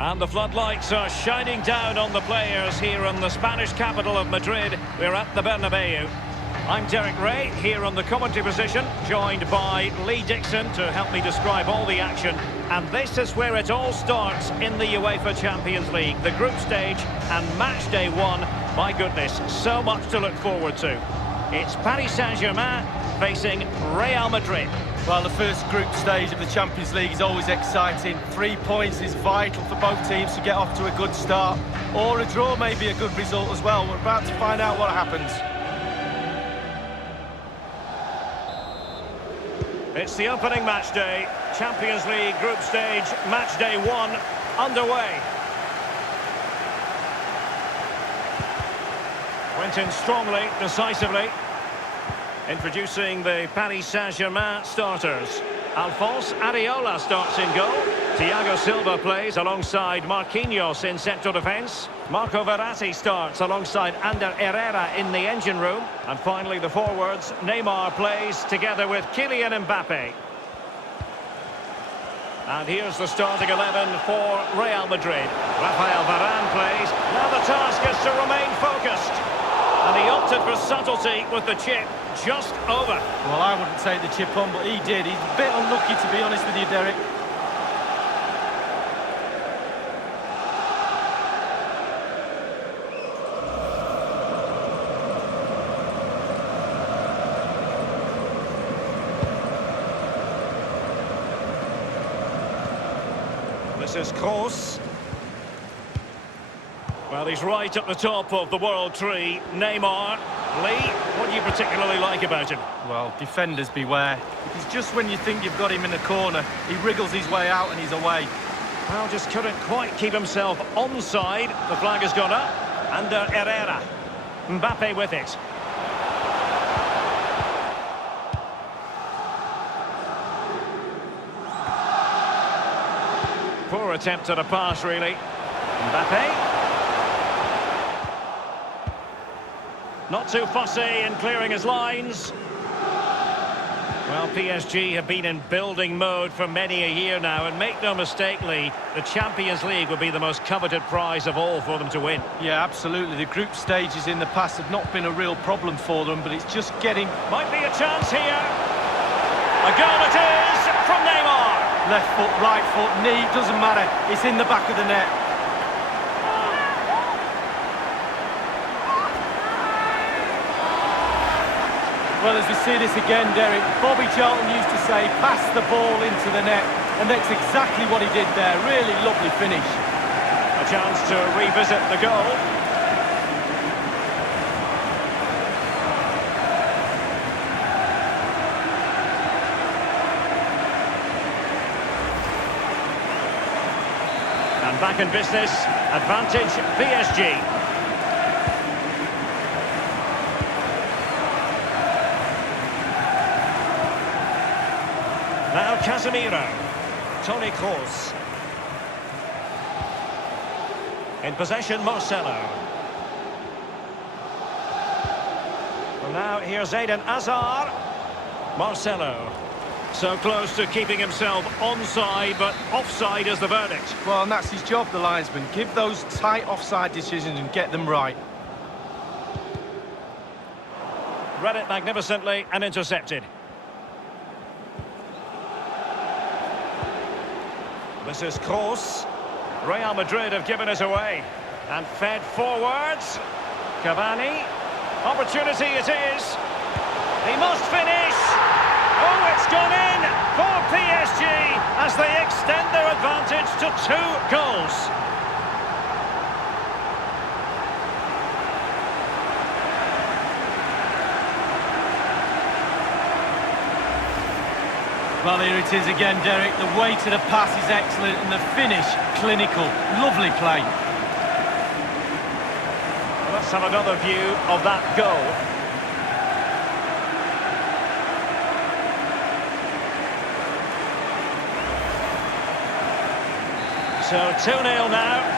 And the floodlights are shining down on the players here in the Spanish capital of Madrid. We're at the Bernabeu. I'm Derek Ray, here on the commentary position, joined by Lee Dixon to help me describe all the action. And this is where it all starts in the UEFA Champions League, the group stage and match day one. My goodness, so much to look forward to. It's Paris Saint-Germain facing Real Madrid. Well, the first group stage of the Champions League is always exciting. 3 points is vital for both teams to get off to a good start. Or a draw may be a good result as well. We're about to find out what happens. It's the opening match day. Champions League group stage, match day one, underway. Went in strongly, decisively. Introducing the Paris Saint-Germain starters. Alphonse Areola starts in goal. Thiago Silva plays alongside Marquinhos in central defence. Marco Verratti starts alongside Ander Herrera in the engine room. And finally the forwards, Neymar plays together with Kylian Mbappe. And here's the starting 11 for Real Madrid. Rafael Varane plays. Now the task is to remain focused. And he opted for subtlety with the chip just over. Well, I wouldn't take the chip on, but he did. He's a bit unlucky, to be honest with you, Derek. This is Kroos. Well, he's right at the top of the world tree. Neymar. Lee, what do you particularly like about him? Well, defenders beware. Because just when you think you've got him in the corner, he wriggles his way out and he's away. Well, just couldn't quite keep himself onside. The flag has gone up. Ander Herrera. Mbappe with it. Poor attempt at a pass, really. Mbappe. Not too fussy in clearing his lines. Well, PSG have been in building mode for many a year now, and make no mistake, Lee, the Champions League would be the most coveted prize of all for them to win. Yeah, absolutely. The group stages in the past have not been a real problem for them, but it's just getting... Might be a chance here. A goal it is from Neymar. Left foot, right foot, knee, doesn't matter. It's in the back of the net. Well, as we see this again, Derek, Bobby Charlton used to say, pass the ball into the net, and that's exactly what he did there. Really lovely finish. A chance to revisit the goal. And back in business, advantage PSG. Now Casemiro, Toni Kroos. In possession, Marcelo. Well, now here's Eden Hazard. Marcelo. So close to keeping himself onside, but offside is the verdict. Well, and that's his job, the linesman. Give those tight offside decisions and get them right. Read it magnificently and intercepted. This is Kroos. Real Madrid have given it away. And fed forwards. Cavani. Opportunity it is. He must finish. Oh, it's gone in for PSG as they extend their advantage to 2 goals. Well, here it is again, Derek. The way to the pass is excellent and the finish, clinical. Lovely play. Let's have another view of that goal. So 2-0 now.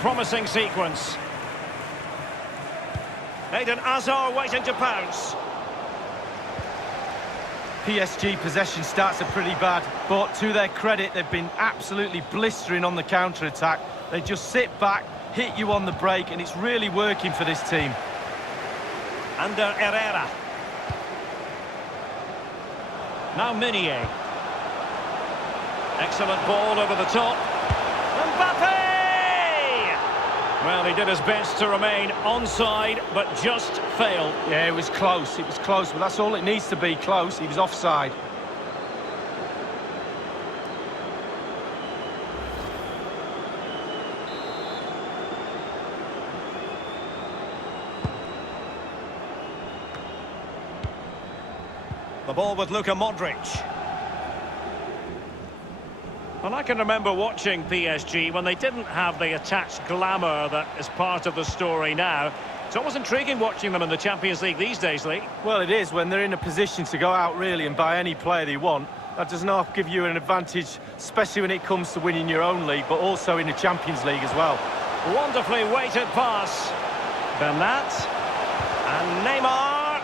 Promising sequence. Eden Hazard waiting to pounce. PSG possession stats are pretty bad, but to their credit, they've been absolutely blistering on the counter-attack. They just sit back, hit you on the break, and it's really working for this team. Under Herrera. Now Meunier. Excellent ball over the top. Mbappe! Well, he did his best to remain onside, but just failed. Yeah, it was close, but that's all it needs to be, close. He was offside. The ball with Luka Modric. And I can remember watching PSG when they didn't have the attached glamour that is part of the story now. It's always intriguing watching them in the Champions League these days, Lee. Well, it is when they're in a position to go out really and buy any player they want. That does not give you an advantage, especially when it comes to winning your own league, but also in the Champions League as well. Wonderfully weighted pass. Bernat. And Neymar.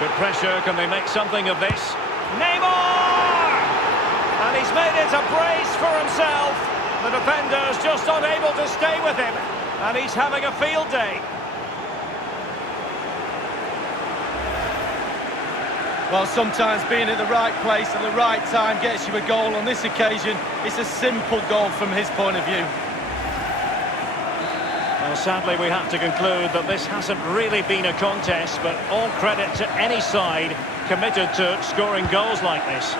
Good pressure. Can they make something of this? Neymar! And he's made it a brace for himself. The defender's just unable to stay with him. And he's having a field day. Well, sometimes being at the right place at the right time gets you a goal. On this occasion, it's a simple goal from his point of view. Well, sadly, we have to conclude that this hasn't really been a contest, but all credit to any side committed to scoring goals like this.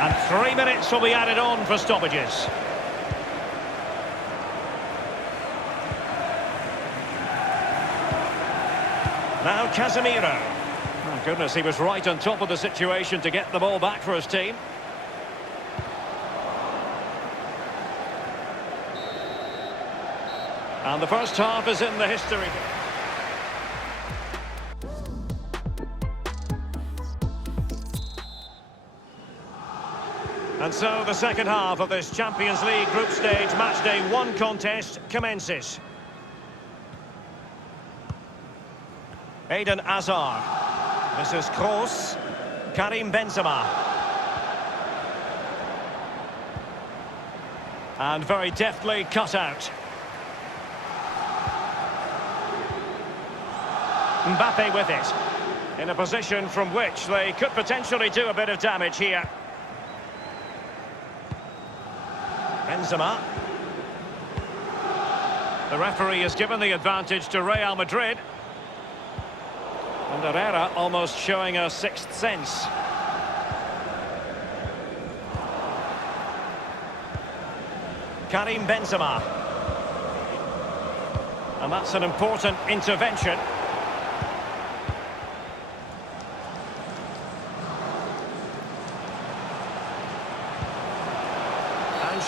And 3 minutes will be added on for stoppages. Now Casemiro. Oh, goodness, he was right on top of the situation to get the ball back for his team. And the first half is in the history. And so the second half of this Champions League group stage matchday 1 contest commences. Eden Hazard. This is Kroos. Karim Benzema. And very deftly cut out. Mbappe with it, in a position from which they could potentially do a bit of damage here. Benzema. The referee has given the advantage to Real Madrid. And Herrera almost showing a sixth sense. Karim Benzema. And that's an important intervention.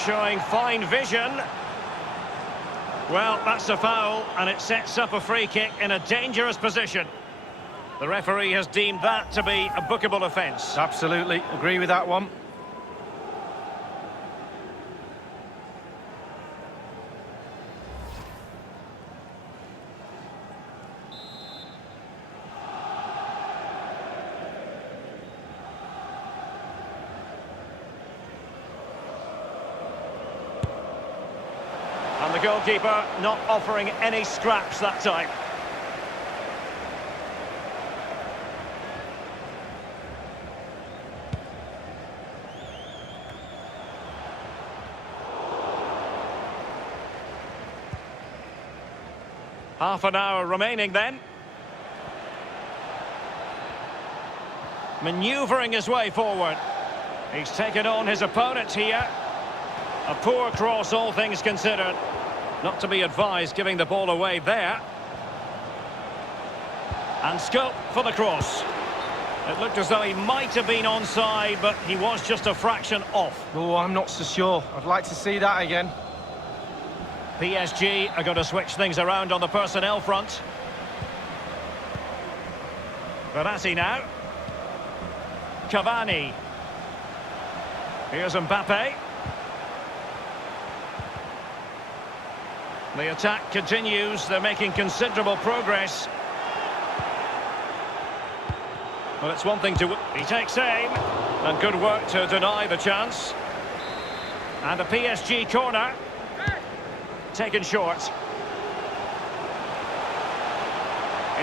Showing fine vision. Well, that's a foul, and it sets up a free kick in a dangerous position. The referee has deemed that to be a bookable offence. Absolutely, agree with that one. And the goalkeeper not offering any scraps that time. Half an hour remaining then. Manoeuvring his way forward. He's taken on his opponent here. A poor cross, all things considered. Not to be advised giving the ball away there. And scope for the cross. It looked as though he might have been onside, but he was just a fraction off. Oh, I'm not so sure. I'd like to see that again. PSG are going to switch things around on the personnel front. Verratti now. Cavani. Here's Mbappe. The attack continues. They're making considerable progress. Well, it's one thing to... He takes aim. And good work to deny the chance. And a PSG corner. Taken short.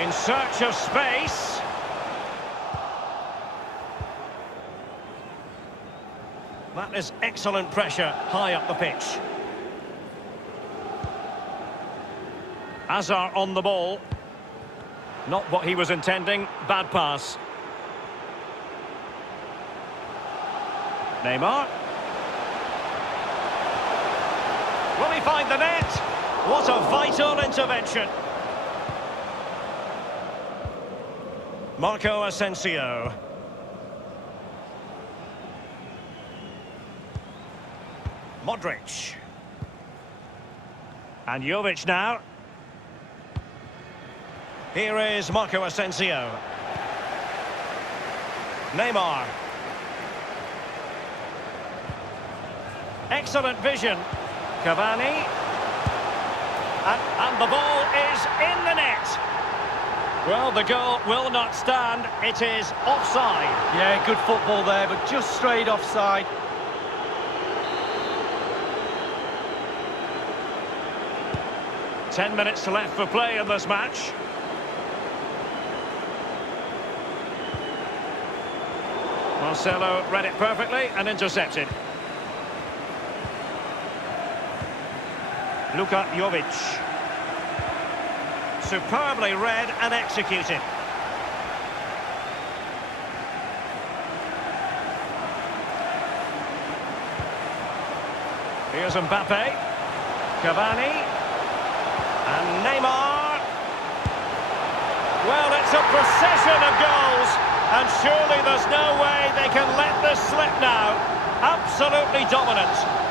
In search of space. That is excellent pressure high up the pitch. Hazard on the ball. Not what he was intending. Bad pass. Neymar. Will he find the net? What a vital intervention. Marco Asensio. Modric. And Jovic now. Here is Marco Asensio. Neymar. Excellent vision. Cavani. And the ball is in the net. Well, the goal will not stand. It is offside. Yeah, good football there, but just straight offside. Ten minutes left for play in this match. Marcelo read it perfectly and intercepted. Luka Jovic. Superbly read and executed. Here's Mbappe. Cavani. And Neymar. Well, it's a procession of goals. And surely there's no way they can let this slip now. Absolutely dominant.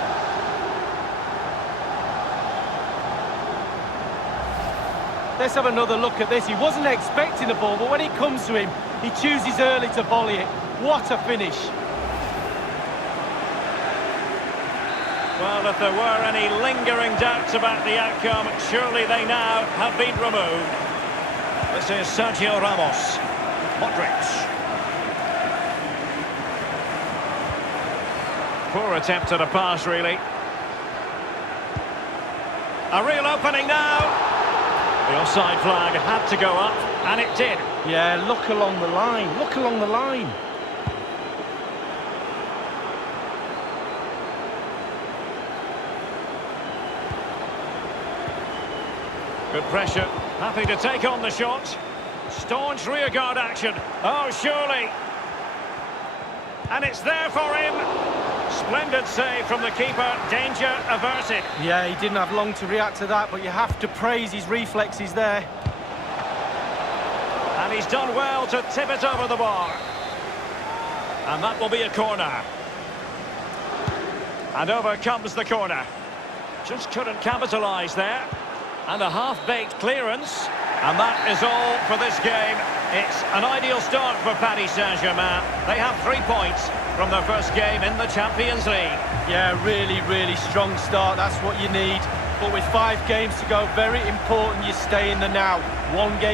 Let's have another look at this. He wasn't expecting the ball, but when it comes to him, he chooses early to volley it. What a finish. Well, if there were any lingering doubts about the outcome, surely they now have been removed. This is Sergio Ramos. Modric. Poor attempt at a pass, really. A real opening now. The offside flag had to go up, and it did. Yeah, look along the line. Look along the line. Good pressure. Happy to take on the shot. Staunch rearguard action. Oh, surely. And it's there for him. Splendid save from the keeper. Danger averted. Yeah, he didn't have long to react to that, but you have to praise his reflexes there. And he's done well to tip it over the bar. And that will be a corner. And over comes the corner. Just couldn't capitalise there. And a half-baked clearance. And that is all for this game. It's an ideal start for Paris Saint-Germain. They have 3 points from their first game in the Champions League. Yeah, really strong start. That's what you need. But with 5 games to go, very important you stay in the now. One game.